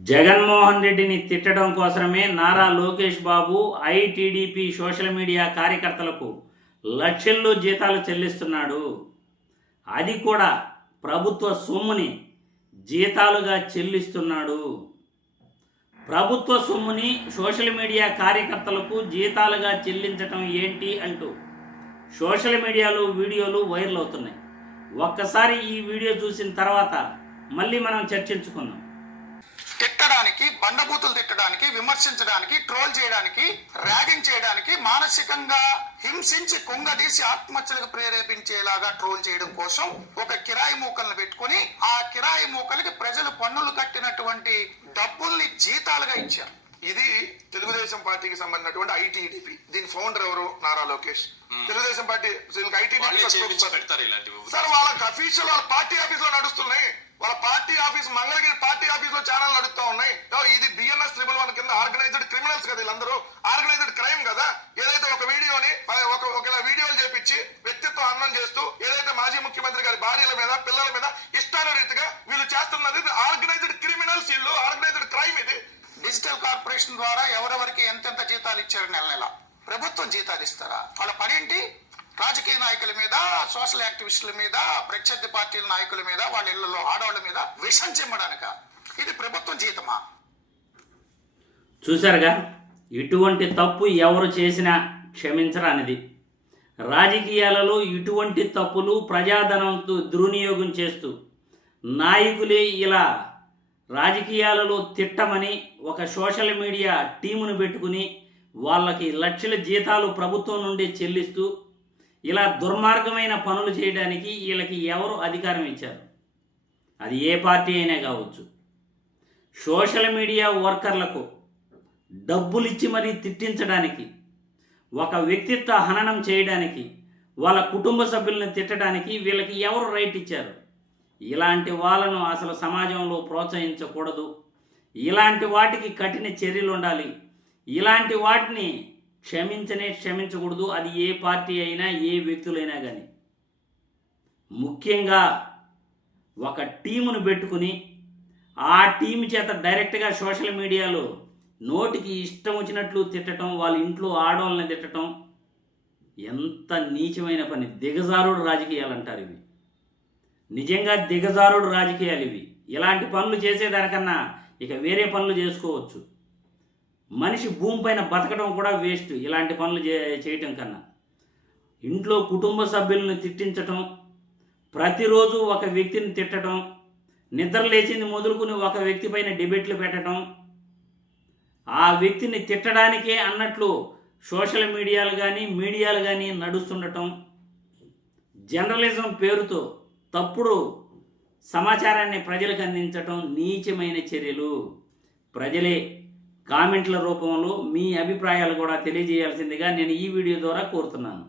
జగన్మోహన్ రెడ్డిని తిట్టడం కోసమే Nara Lokesh Babu ITDP social media కార్యకర్తలకు లక్షల్లో జీతాలు చెల్లిస్తున్నాడు. అది కూడా ప్రభుత్వ సొమ్ముని జీతాలుగా చెల్లిస్తున్నాడు. ప్రభుత్వ సొమ్ముని సోషల్ మీడియా కార్యకర్తలకు జీతాలుగా చెల్లించటం ఏంటి అంటూ సోషల్ మీడియాలో వీడియోలు వైరల్ అవుతున్నాయి. ఒక్కసారి ఈ వీడియో చూసిన తర్వాత మళ్ళీ మనం చర్చించుకుందాం. తిట్టడానికి బండబూతులు తిట్టడానికి విమర్శించడానికి ట్రోల్ చేయడానికి ర్యాగింగ్ చేయడానికి మానసికంగా హింసించి కుంగదీసి ఆత్మహత్యలకు ప్రేరేపించేలాగా ట్రోల్ చేయడం కోసం ఒక కిరాయి మూకలను పెట్టుకొని ఆ కిరాయి మూకలకి ప్రజలు పన్నులు కట్టినటువంటి డబ్బుల్ని జీతాలుగా ఇచ్చారు. ఇది తెలుగుదేశం పార్టీకి సంబంధించినటువంటి ఐటీడీపీ. దీని ఫౌండర్ ఎవరు? Nara Lokesh. Telugu Desam party ITDP sir వాళ్ళకి అఫీషియల్ వాళ్ళ పార్టీ ఆఫీస్లో నడుస్తున్నాయి వాళ్ళ పార్టీ ఆఫీస్ మంగళగిరి పార్టీ ఆఫీస్లో ఛానల్ నడుస్తా ఉన్నాయి ఓ, ఇది బిఎన్ఎస్ ట్రిబుల్ వన్ కింద ఆర్గనైజ్డ్ క్రిమినల్స్ కదా వీళ్ళందరూ. ఆర్గనైజ్డ్ క్రైమ్ కదా. ఏదైతే ఒక వీడియోని ఒక ఒక వీడియోలు చేపించి వ్యక్తిత్వం అన్నం చేస్తూ ఏదైతే మాజీ ముఖ్యమంత్రి గారి భార్యల మీద పిల్లల మీద ఇష్టానురీతిగా వీళ్ళు చేస్తున్నది ఆర్గనైజ్డ్ క్రిమినల్స్ వీళ్ళు ఆర్గనైజ్డ్ క్రైమ్ ఇది. డిజిటల్ కార్పొరేషన్ ద్వారా ఎవరెవరికి ఎంతెంత జీతాలు ఇచ్చారు నెల నెల? ప్రభుత్వం జీతాలు ఇస్తారా? వాళ్ళ పనేంటి రాజకీయ నాయకుల మీద సోషల్ యాక్టివిస్టుల మీద ప్రత్యర్థి పార్టీల నాయకుల మీద వాళ్ళ ఇళ్ళలో ఆడవాళ్ళ మీద విషం చెమ్మడానిక? ఇది ప్రభుత్వం జీతమా? చూశారుగా? ఇటువంటి తప్పు ఎవరు చేసినా క్షమించరానిది. రాజకీయాలలో ఇటువంటి తప్పులు ప్రజాధనంతో దుర్వినియోగం చేస్తూ నాయకులే ఇలా రాజకీయాలలో తిట్టమని ఒక సోషల్ మీడియా టీమును పెట్టుకుని వాళ్ళకి లక్షల జీతాలు ప్రభుత్వం నుండి చెల్లిస్తూ ఇలా దుర్మార్గమైన పనులు చేయడానికి వీళ్ళకి ఎవరు అధికారం ఇచ్చారు? అది ఏ పార్టీ అయినా కావచ్చు. సోషల్ మీడియా వర్కర్లకు డబ్బులిచ్చి మరీ తిట్టించడానికి ఒక వ్యక్తిత్వ హననం చేయడానికి వాళ్ళ కుటుంబ సభ్యులను తిట్టడానికి వీళ్ళకి ఎవరు రైట్ ఇచ్చారు? ఇలాంటి వాళ్ళను అసలు సమాజంలో ప్రోత్సహించకూడదు. ఇలాంటి వాటికి కఠిన చర్యలు ఉండాలి. ఇలాంటి వాటిని క్షమించనే క్షమించకూడదు. అది ఏ పార్టీ అయినా ఏ వ్యక్తులైనా కానీ ముఖ్యంగా ఒక టీమును పెట్టుకుని ఆ టీం చేత డైరెక్ట్గా సోషల్ మీడియాలో నోటికి ఇష్టం వచ్చినట్లు తిట్టడం వాళ్ళ ఇంట్లో ఆడవాళ్ళని తిట్టడం ఎంత నీచమైన పని. దిగజారుడు రాజకీయాలు అంటారు ఇవి. నిజంగా దిగజారుడు రాజకీయాలు ఇవి. ఇలాంటి పనులు చేసేదానికన్నా ఇక వేరే పనులు చేసుకోవచ్చు. మనిషి భూమిపైన బతకడం కూడా వేస్ట్ ఇలాంటి పనులు చే చేయటం కన్నా. ఇంట్లో కుటుంబ సభ్యులను తిట్టించటం ప్రతిరోజు ఒక వ్యక్తిని తిట్టడం నిద్ర లేచింది మొదలుకుని ఒక వ్యక్తి పైన డిబేట్లు పెట్టడం ఆ వ్యక్తిని తిట్టడానికే అన్నట్లు సోషల్ మీడియాలు కానీ మీడియాలు కానీ నడుస్తుండటం జర్నలిజం పేరుతో తప్పుడు సమాచారాన్ని ప్రజలకు అందించటం నీచమైన చర్యలు. ప్రజలే కామెంట్ల రూపంలో మీ అభిప్రాయాలు కూడా తెలియజేయాల్సిందిగా నేను ఈ వీడియో ద్వారా కోరుతున్నాను.